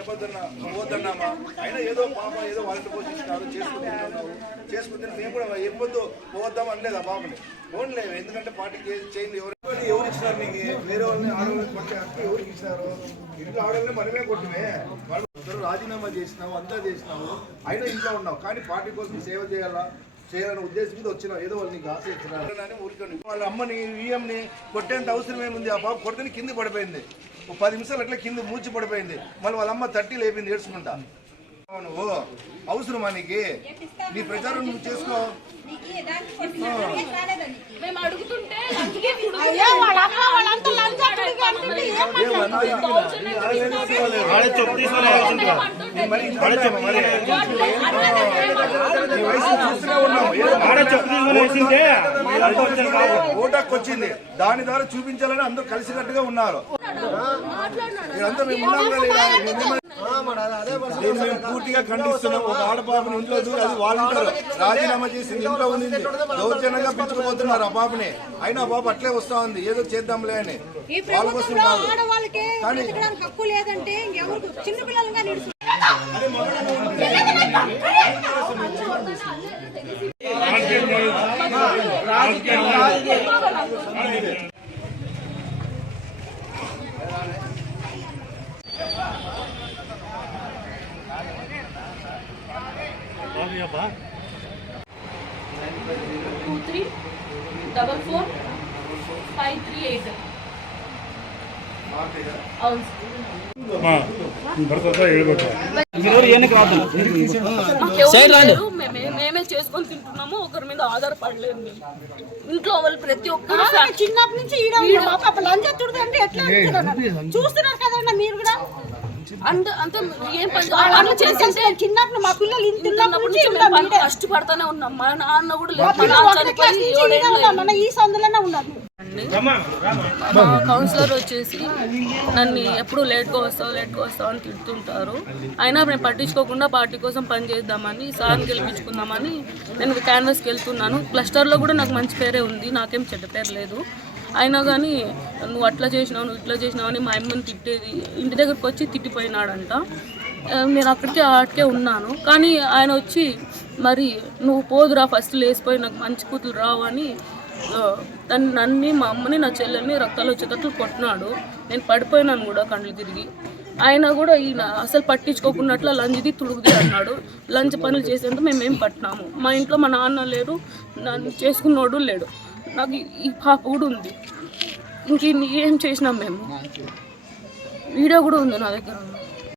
చెప్పొద్దన్నా పోవద్దన్నామా అయినా ఏదో పాప ఏదో వాళ్ళని పోషిస్తున్నారు చేసుకుని చేసుకుంటే మేము కూడా ఎప్పొద్దు పోవద్దాం అనలేదు ఆ పాపని ఓన్లే ఎందుకంటే పార్టీకి చేయండి ఎవరు ఎవరు ఇచ్చినారు నీకు? వేరే వాళ్ళని ఆడవాళ్ళని కొట్టే హక్కు ఎవరికి ఇచ్చినారు? ఇంట్లో ఆడవాళ్ళని మనమే కొట్టుమే. వాళ్ళు రాజీనామా చేసినావు అంతా చేసినావు. అయినా ఇంట్లో ఉన్నావు. కానీ పార్టీ కోసం సేవ చేయాలా? చేయాలనే ఉద్దేశం మీద వచ్చిన ఏదో వాళ్ళు నీకు ఆశ ఇచ్చినారు. అని వాళ్ళ అమ్మని ఈఎంని కొట్టేంత అవసరం ఏముంది? ఆ బాబు కొడితే కింద పడిపోయింది. పది నిమిషాలు అట్లా కింద మూర్చి పడిపోయింది. మళ్ళీ వాళ్ళ అమ్మ తట్టి లేపింది ఏడ్చుకుంటా. నువ్వు అవసరమా నీకు? నీ ప్రచారం నువ్వు చేసుకో. మేము అడుగుతుంటే ఓటాకు వచ్చింది దాని ద్వారా చూపించాలని అందరూ కలిసికట్టుగా ఉన్నారు మీరంతా మేము ఉన్నాం దీన్ని మేము పూర్తిగా ఖండిస్తున్నాం. ఒక ఆడపాపని ఇంట్లో అది వాలంటీర్. రాజీనామా చేసి ఇంట్లో ఉంది దౌర్జన్యంగా పెంచుకుపోతున్నారు ఆ పాపని అయినా పాప అట్లే వస్తా ఉంది. ఏదో చేద్దాంలే అని. ఈ వాళ్ళ కోసం ప్రభుత్వంలో కాదు. ఆడవాళ్ళకి కానీ- బ్రతకడానికి హక్కు లేదంటే ఇంకెవరికి చిన్న పిల్లలుగా నిలుసు two three double four five three eight మేమే చేసుకొని తింటున్నాము ఒకరి మీద ఆధారపడలేదు ఇంట్లో వాళ్ళు ప్రతి ఒక్కరు చిన్నప్పటి నుంచి చూస్తున్నారు? కష్టపడతానే ఉన్నాం. మా నాన్న కూడా ఈ సందులోనే ఉన్నారు మా కౌన్సిలర్ వచ్చేసి నన్ను ఎప్పుడు లేట్గా వస్తావు లేట్గా వస్తావు అని తిడుతుంటారు. అయినా మేము పట్టించుకోకుండా పార్టీ కోసం పని చేద్దామని సార్ని గెలిపించుకుందామని నేను క్యాన్వాస్కి వెళ్తున్నాను. క్లస్టర్లో కూడా నాకు మంచి పేరే ఉంది. నాకేం చెడ్డ పేరు లేదు. అయినా కానీ నువ్వు అట్లా చేసినావు నువ్వు ఇట్లా చేసినావు అని మా అమ్మని తిట్టేది. ఇంటి దగ్గరికి వచ్చి తిట్టిపోయినాడంట. నేను అక్కడికే అక్కడికే ఉన్నాను. కానీ ఆయన వచ్చి మరి నువ్వు పోదురా ఫస్ట్ లేసిపోయి నాకు మంచి కూతురు రావు అని తను నన్ను మా అమ్మని నా చెల్లెల్ని రక్తాలు వచ్చేటట్లు కొట్టినాడు. నేను పడిపోయినాను కూడా కళ్ళు తిరిగి. ఆయన కూడా ఈయన అసలు పట్టించుకోకున్నట్లు లంచ్ది తుడుగుది అన్నాడు. లంచ్ పనులు చేసేందుకు మేము ఏం పట్టినాము. మా ఇంట్లో మా నాన్న లేరు నన్ను చేసుకున్నోడు లేడు. నాకు ఈ- పాప కూడా ఉంది. ఇంక చేసినాం మేము? వీడియో కూడా ఉంది నా దగ్గర.